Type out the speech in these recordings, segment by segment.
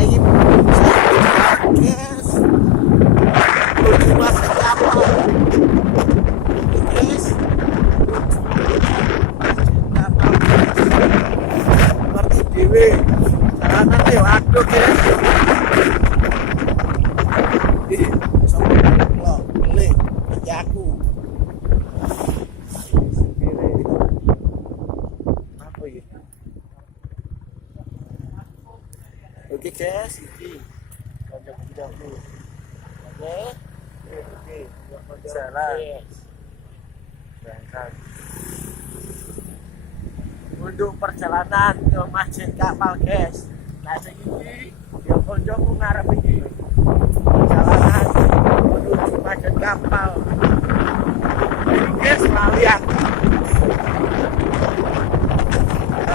Saib guys, menuju masuk kapal guys, ngerti dewe jalanan deh, waduh guys. Sama boleh aku apa ya. Oke guys, ini lanjut dulu. Oke, jalan. Berangkat. Untuk perjalanan ke Masjid Kapal guys. Nah segini, ya koncoku ngarep iki. Perjalanan menuju Masjid Kapal. Ini guys lalian.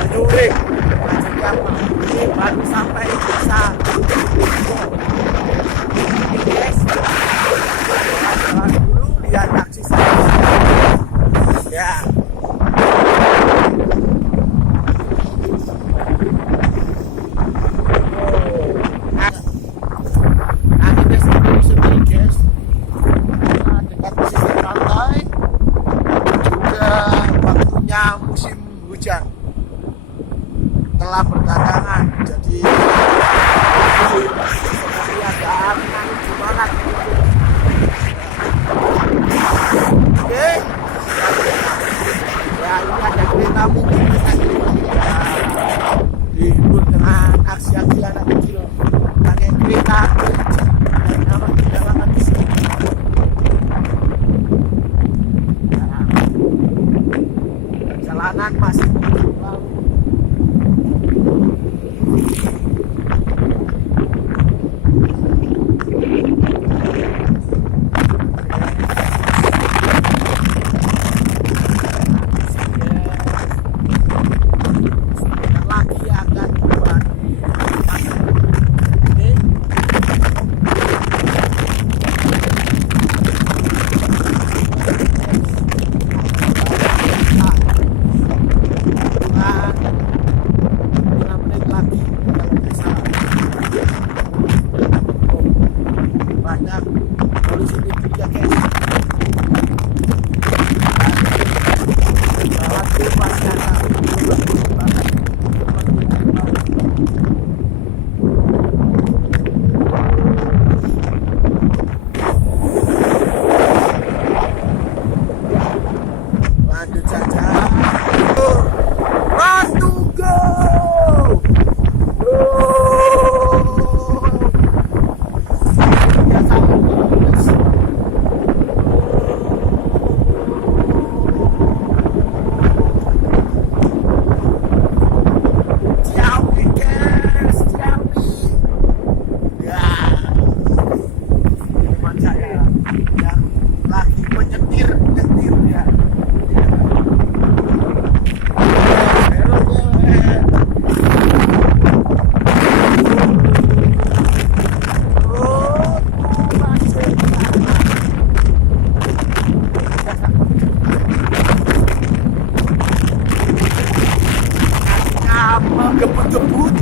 Nyurik Masjid Kapal. Ini baru sampai desa. Guys, jalan dulu lihat taksi saya. Ya. Musim hujan telah berdatangan, jadi seperti ada angin gimana gitu. Oke, ya ini ada kereta mungkin dihibur dengan aksi-aksi anak kecil pakai kereta dan nama perjalanan di sini. Perjalanan masih berlalu. Lagi akan buat banyak polisi itu ya guys. Jalan bebas karena lanjut saja. Ratu go. Gebut-gebut.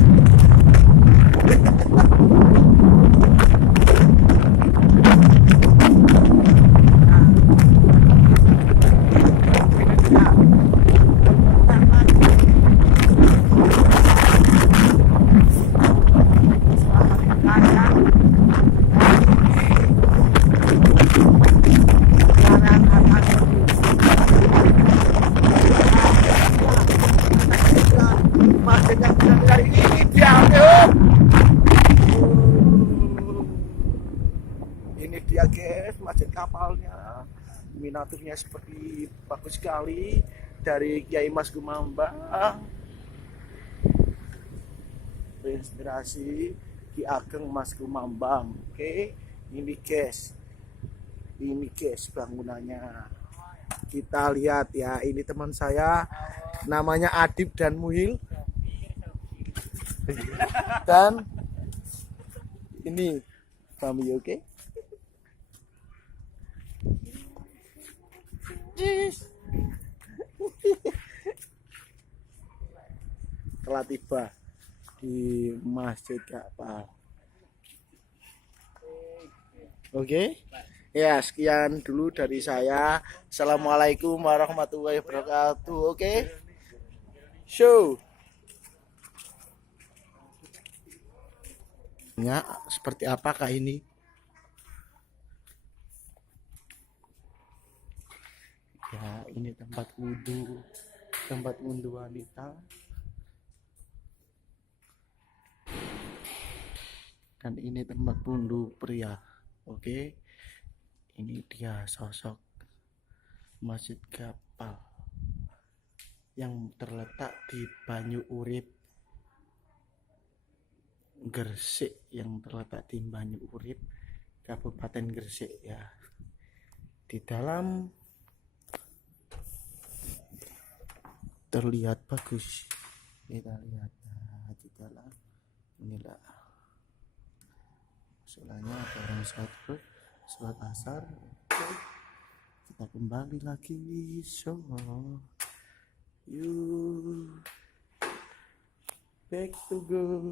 Ini dia guys, masjid kapalnya. Miniaturnya seperti bagus sekali dari Kiai Mas Gumambang. Inspirasi Ki Ageng Mas Gumambang. Oke, ini guys bangunannya. Kita lihat ya, ini teman saya namanya Adib dan Muhil. Dan ini kami, oke. Telah tiba di Masjid Kapal. Oke. Ya, sekian dulu dari saya. Assalamualaikum warahmatullahi wabarakatuh. Oke. Show. Ya, seperti apakah ini? Ya, ini tempat wudhu wanita. Dan ini tempat wudhu pria. Oke. Ini dia sosok Masjid Kapal yang terletak di Banyu Urip, Gresik, Kabupaten Gresik ya. Di dalam terlihat bagus. Kita lihat di dalam inilah musolanya, ada orang sholat asar. Kita kembali lagi, so you back to go.